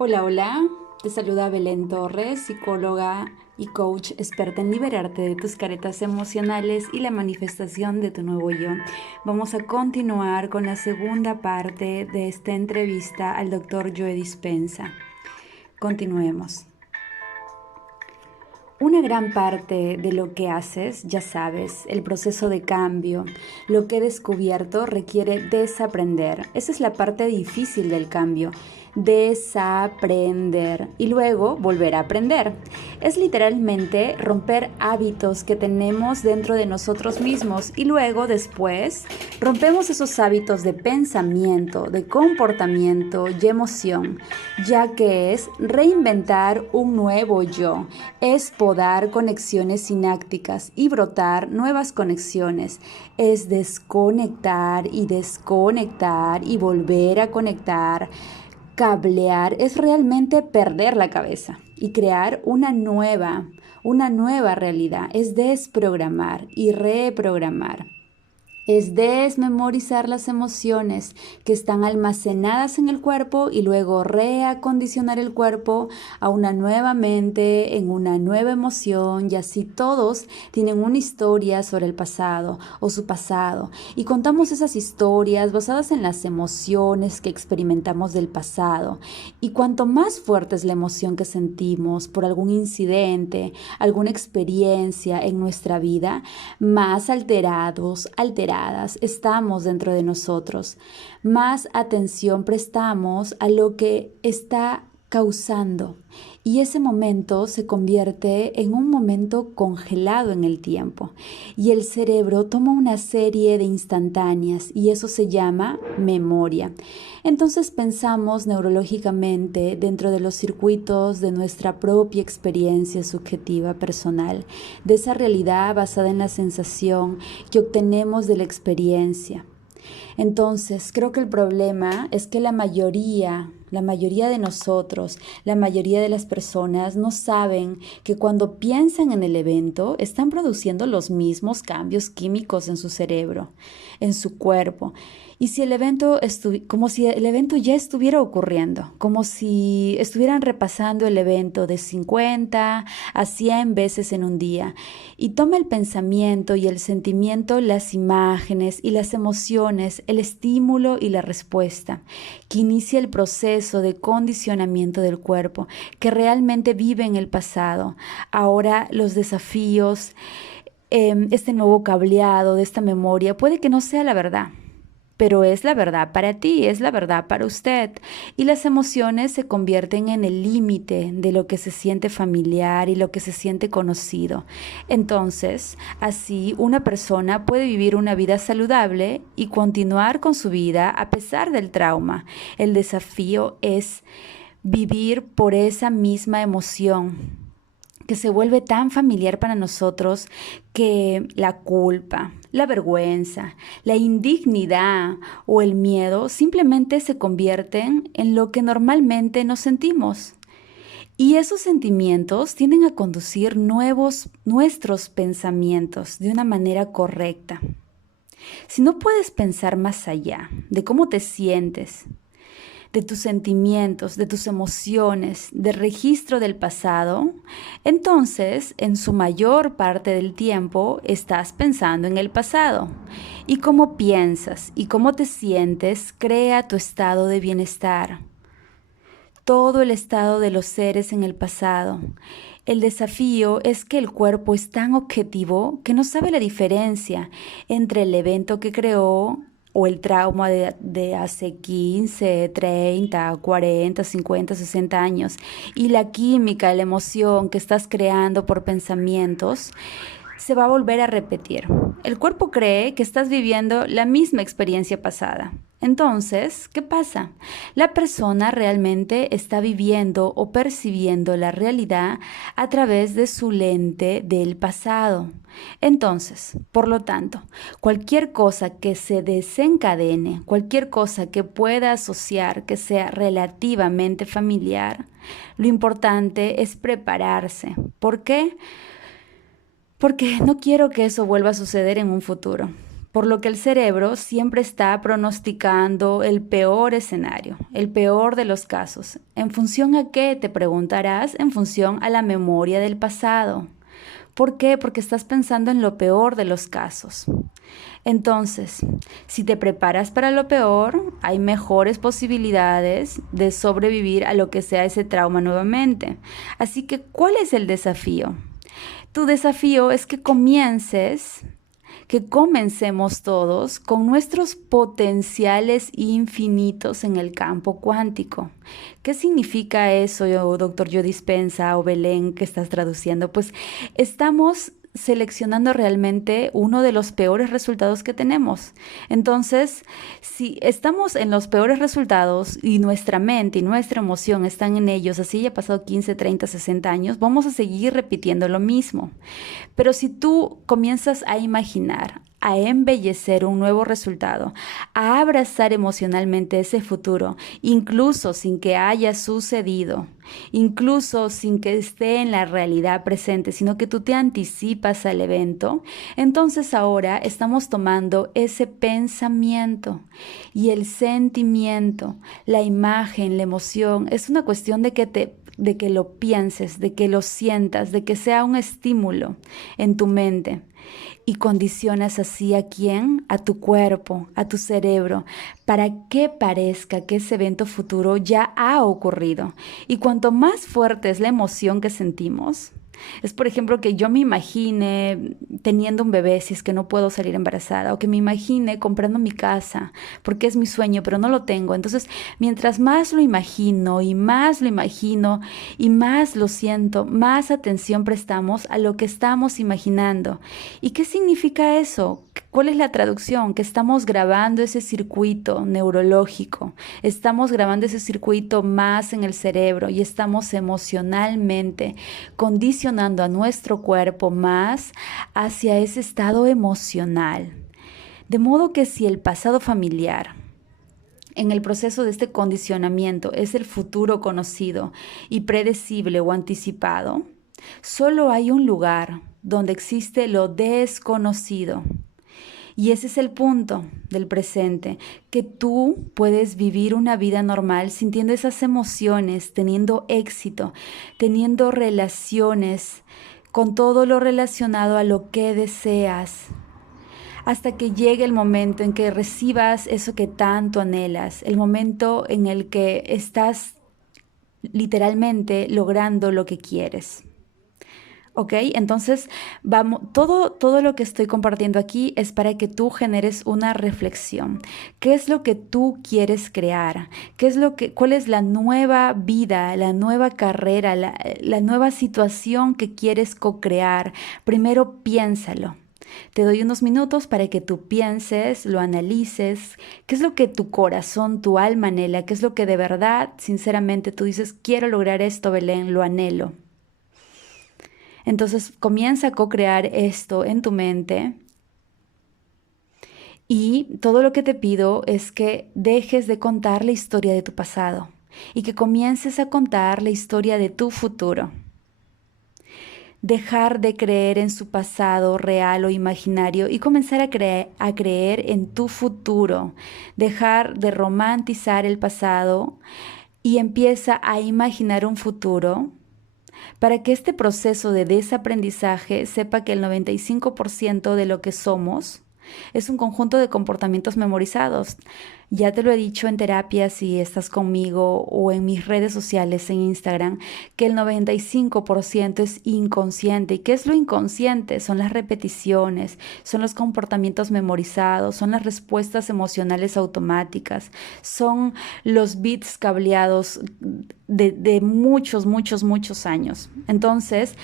Hola, hola, te saluda Belén Torres, psicóloga y coach experta en liberarte de tus caretas emocionales y la manifestación de tu nuevo yo. Vamos a continuar con la segunda parte de esta entrevista al doctor Joe Dispenza. Continuemos. Una gran parte de lo que haces, ya sabes, el proceso de cambio, lo que he descubierto requiere desaprender. Esa es la parte difícil del cambio, desaprender y luego volver a aprender. Es literalmente romper hábitos que tenemos dentro de nosotros mismos y luego después rompemos esos hábitos de pensamiento, de comportamiento y emoción, ya que es reinventar un nuevo yo, es podar conexiones sinápticas y brotar nuevas conexiones, es desconectar y volver a conectar. Cablear es realmente perder la cabeza y crear una nueva realidad, es desprogramar y reprogramar. Es desmemorizar las emociones que están almacenadas en el cuerpo y luego reacondicionar el cuerpo a una nueva mente, en una nueva emoción, y así todos tienen una historia sobre el pasado o su pasado y contamos esas historias basadas en las emociones que experimentamos del pasado, y cuanto más fuerte es la emoción que sentimos por algún incidente, alguna experiencia en nuestra vida, más alterados estamos dentro de nosotros, más atención prestamos a lo que está causando, y ese momento se convierte en un momento congelado en el tiempo y el cerebro toma una serie de instantáneas y eso se llama memoria. Entonces pensamos neurológicamente dentro de los circuitos de nuestra propia experiencia subjetiva personal, de esa realidad basada en la sensación que obtenemos de la experiencia. Entonces, creo que el problema es que la mayoría de nosotros, la mayoría de las personas no saben que cuando piensan en el evento están produciendo los mismos cambios químicos en su cerebro, en su cuerpo. Y si el evento como si el evento ya estuviera ocurriendo, como si estuvieran repasando el evento de 50 a 100 veces en un día. Y toma el pensamiento y el sentimiento, las imágenes y las emociones, el estímulo y la respuesta, que inicia el proceso de condicionamiento del cuerpo, que realmente vive en el pasado. Ahora los desafíos, este nuevo cableado de esta memoria, puede que no sea la verdad, pero es la verdad para ti, es la verdad para usted. Y las emociones se convierten en el límite de lo que se siente familiar y lo que se siente conocido. Entonces, así una persona puede vivir una vida saludable y continuar con su vida a pesar del trauma. El desafío es vivir por esa misma emoción que se vuelve tan familiar para nosotros, que la culpa, la vergüenza, la indignidad o el miedo simplemente se convierten en lo que normalmente nos sentimos. Y esos sentimientos tienden a conducir nuestros pensamientos de una manera correcta. Si no puedes pensar más allá de cómo te sientes, de tus sentimientos, de tus emociones, de registro del pasado, entonces en su mayor parte del tiempo estás pensando en el pasado. Y cómo piensas y cómo te sientes crea tu estado de bienestar. Todo el estado de los seres en el pasado. El desafío es que el cuerpo es tan objetivo que no sabe la diferencia entre el evento que creó o el trauma de hace 15, 30, 40, 50, 60 años y la química, la emoción que estás creando por pensamientos se va a volver a repetir. El cuerpo cree que estás viviendo la misma experiencia pasada. Entonces, ¿qué pasa? La persona realmente está viviendo o percibiendo la realidad a través de su lente del pasado. Entonces, por lo tanto, cualquier cosa que se desencadene, cualquier cosa que pueda asociar que sea relativamente familiar, lo importante es prepararse. ¿Por qué? Porque no quiero que eso vuelva a suceder en un futuro. por lo que el cerebro siempre está pronosticando el peor escenario, el peor de los casos. ¿En función a qué? Te preguntarás. En función a la memoria del pasado. ¿Por qué? Porque estás pensando en lo peor de los casos. Entonces, si te preparas para lo peor, hay mejores posibilidades de sobrevivir a lo que sea ese trauma nuevamente. Así que, ¿cuál es el desafío? Tu desafío es que comencemos todos con nuestros potenciales infinitos en el campo cuántico. ¿Qué significa eso, doctor Joe Dispenza o Belén, que estás traduciendo? Pues estamos seleccionando realmente uno de los peores resultados que tenemos. Entonces, si estamos en los peores resultados y nuestra mente y nuestra emoción están en ellos, así ya pasado 15, 30, 60 años, vamos a seguir repitiendo lo mismo. Pero si tú comienzas a imaginar, a embellecer un nuevo resultado, a abrazar emocionalmente ese futuro, incluso sin que haya sucedido, incluso sin que esté en la realidad presente, sino que tú te anticipas al evento, entonces ahora estamos tomando ese pensamiento y el sentimiento, la imagen, la emoción. Es una cuestión de que lo pienses, de que lo sientas, de que sea un estímulo en tu mente. Y condicionas así ¿a quién? A tu cuerpo, a tu cerebro, para que parezca que ese evento futuro ya ha ocurrido. Y cuanto más fuerte es la emoción que sentimos, es por ejemplo que yo me imagine teniendo un bebé si es que no puedo salir embarazada, o que me imagine comprando mi casa porque es mi sueño pero no lo tengo. Entonces, mientras más lo imagino y más lo siento, más atención prestamos a lo que estamos imaginando. ¿Y qué significa eso? ¿Cuál es la traducción? Que estamos grabando ese circuito neurológico, estamos grabando ese circuito más en el cerebro y estamos emocionalmente condicionando a nuestro cuerpo más hacia ese estado emocional. De modo que si el pasado familiar en el proceso de este condicionamiento es el futuro conocido y predecible o anticipado, solo hay un lugar donde existe lo desconocido. Y ese es el punto del presente, que tú puedes vivir una vida normal sintiendo esas emociones, teniendo éxito, teniendo relaciones con todo lo relacionado a lo que deseas, hasta que llegue el momento en que recibas eso que tanto anhelas, el momento en el que estás literalmente logrando lo que quieres. ¿Ok? Entonces, todo lo que estoy compartiendo aquí es para que tú generes una reflexión. ¿Qué es lo que tú quieres crear? ¿Cuál es la nueva vida, la nueva carrera, la nueva situación que quieres co-crear? Primero piénsalo. Te doy unos minutos para que tú pienses, lo analices. ¿Qué es lo que tu corazón, tu alma anhela? ¿Qué es lo que de verdad, sinceramente, tú dices, quiero lograr esto, Belén, lo anhelo? Entonces comienza a co-crear esto en tu mente y todo lo que te pido es que dejes de contar la historia de tu pasado y que comiences a contar la historia de tu futuro. Dejar de creer en su pasado real o imaginario y comenzar a creer en tu futuro. Dejar de romantizar el pasado y empieza a imaginar un futuro para que este proceso de desaprendizaje sepa que el 95% de lo que somos es un conjunto de comportamientos memorizados. Ya te lo he dicho en terapia si estás conmigo o en mis redes sociales en Instagram, que el 95% es inconsciente. ¿Y qué es lo inconsciente? Son las repeticiones, son los comportamientos memorizados, son las respuestas emocionales automáticas, son los bits cableados de muchos años. Entonces,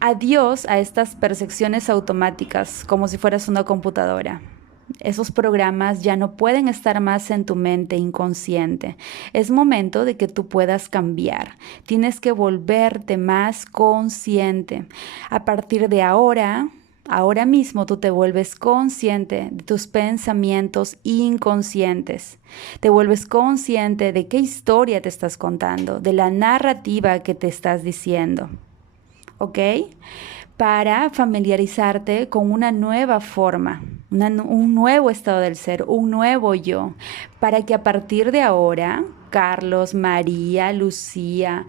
adiós a estas percepciones automáticas como si fueras una computadora. Esos programas ya no pueden estar más en tu mente inconsciente. Es momento de que tú puedas cambiar. Tienes que volverte más consciente. A partir de ahora mismo tú te vuelves consciente de tus pensamientos inconscientes. Te vuelves consciente de qué historia te estás contando, de la narrativa que te estás diciendo. ¿Ok? para familiarizarte con una nueva forma, un nuevo estado del ser, un nuevo yo, para que a partir de ahora, Carlos, María, Lucía,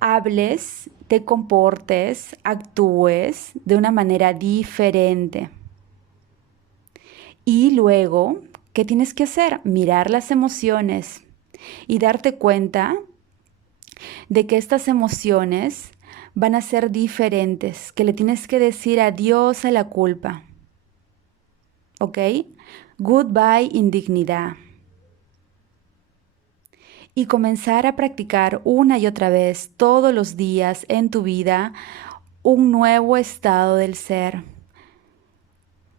hables, te comportes, actúes de una manera diferente. Y luego, ¿qué tienes que hacer? Mirar las emociones y darte cuenta de que estas emociones van a ser diferentes, que le tienes que decir adiós a la culpa. ¿Ok? Goodbye indignidad. Y comenzar a practicar una y otra vez todos los días en tu vida un nuevo estado del ser,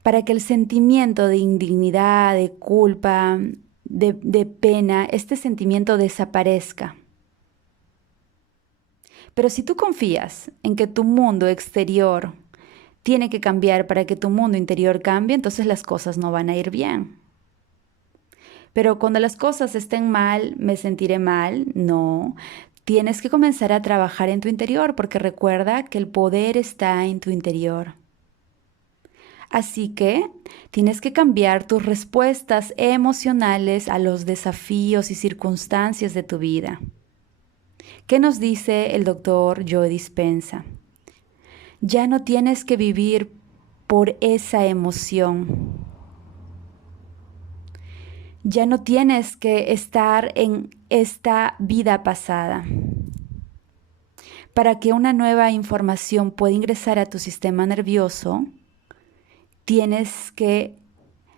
para que el sentimiento de indignidad, de culpa, de pena, este sentimiento desaparezca. Pero si tú confías en que tu mundo exterior tiene que cambiar para que tu mundo interior cambie, entonces las cosas no van a ir bien. Pero cuando las cosas estén mal, me sentiré mal. No, tienes que comenzar a trabajar en tu interior porque recuerda que el poder está en tu interior. Así que tienes que cambiar tus respuestas emocionales a los desafíos y circunstancias de tu vida. ¿Qué nos dice el doctor Joe Dispenza? Ya no tienes que vivir por esa emoción. Ya no tienes que estar en esta vida pasada. Para que una nueva información pueda ingresar a tu sistema nervioso, tienes que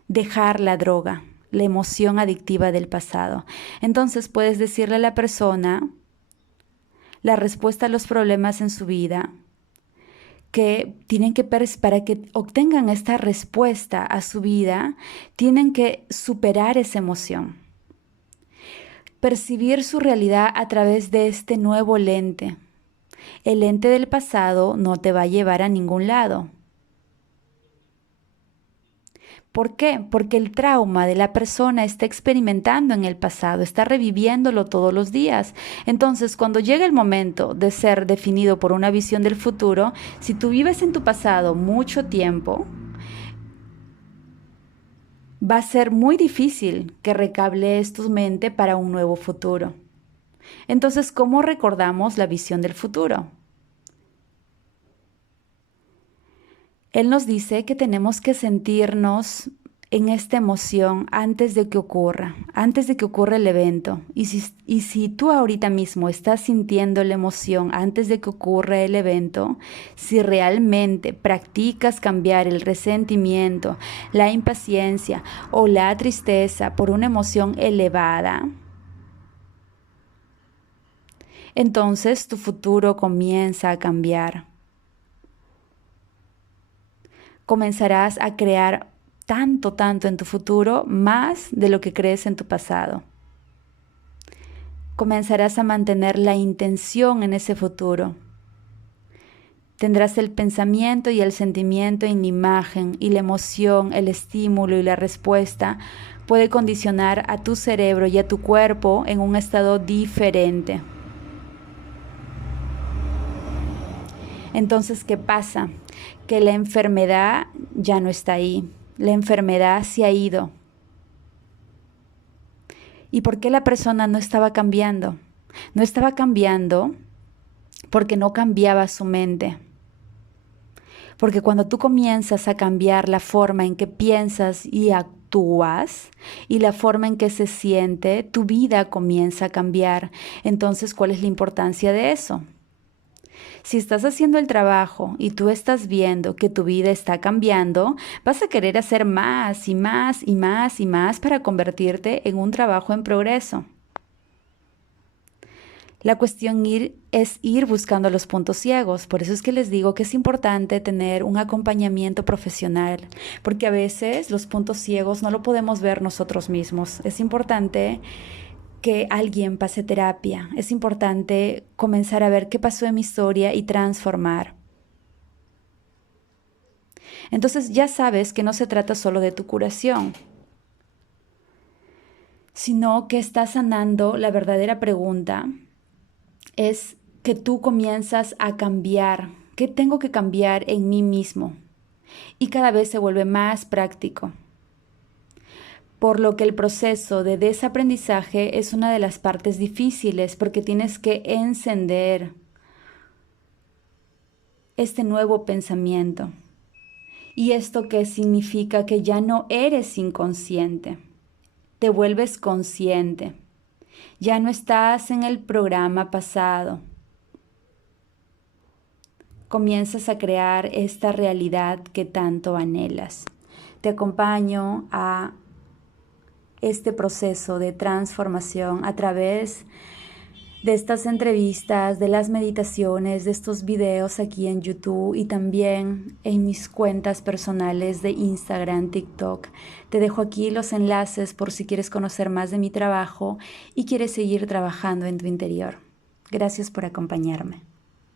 dejar la droga, la emoción adictiva del pasado. Entonces puedes decirle a la persona la respuesta a los problemas en su vida, que tienen que, para que obtengan esta respuesta a su vida, tienen que superar esa emoción. Percibir su realidad a través de este nuevo lente. El lente del pasado no te va a llevar a ningún lado. ¿Por qué? Porque el trauma de la persona está experimentando en el pasado, está reviviéndolo todos los días. Entonces, cuando llega el momento de ser definido por una visión del futuro, si tú vives en tu pasado mucho tiempo, va a ser muy difícil que recablees tu mente para un nuevo futuro. Entonces, ¿cómo recordamos la visión del futuro? Él nos dice que tenemos que sentirnos en esta emoción antes de que ocurra el evento. Y si tú ahorita mismo estás sintiendo la emoción antes de que ocurra el evento, si realmente practicas cambiar el resentimiento, la impaciencia o la tristeza por una emoción elevada, entonces tu futuro comienza a cambiar. Comenzarás a crear tanto en tu futuro, más de lo que crees en tu pasado. Comenzarás a mantener la intención en ese futuro. Tendrás el pensamiento y el sentimiento en la imagen, y la emoción, el estímulo y la respuesta puede condicionar a tu cerebro y a tu cuerpo en un estado diferente. Entonces, ¿qué pasa? Que la enfermedad ya no está ahí. La enfermedad se ha ido. ¿Y por qué la persona no estaba cambiando? No estaba cambiando porque no cambiaba su mente. Porque cuando tú comienzas a cambiar la forma en que piensas y actúas y la forma en que se siente, tu vida comienza a cambiar. Entonces, ¿cuál es la importancia de eso? Si estás haciendo el trabajo y tú estás viendo que tu vida está cambiando, vas a querer hacer más y más y más y más para convertirte en un trabajo en progreso. La cuestión es ir buscando los puntos ciegos. Por eso es que les digo que es importante tener un acompañamiento profesional, porque a veces los puntos ciegos no lo podemos ver nosotros mismos. Es importante que alguien pase terapia. Es importante comenzar a ver qué pasó en mi historia y transformar. Entonces ya sabes que no se trata solo de tu curación, sino que estás sanando. La verdadera pregunta es que tú comienzas a cambiar ¿Qué tengo que cambiar en mí mismo? Y cada vez se vuelve más práctico. Por lo que el proceso de desaprendizaje es una de las partes difíciles porque tienes que encender este nuevo pensamiento. ¿Y esto qué significa? Que ya no eres inconsciente, te vuelves consciente. Ya no estás en el programa pasado. Comienzas a crear esta realidad que tanto anhelas. Te acompaño a este proceso de transformación a través de estas entrevistas, de las meditaciones, de estos videos aquí en YouTube y también en mis cuentas personales de Instagram, TikTok. Te dejo aquí los enlaces por si quieres conocer más de mi trabajo y quieres seguir trabajando en tu interior. Gracias por acompañarme.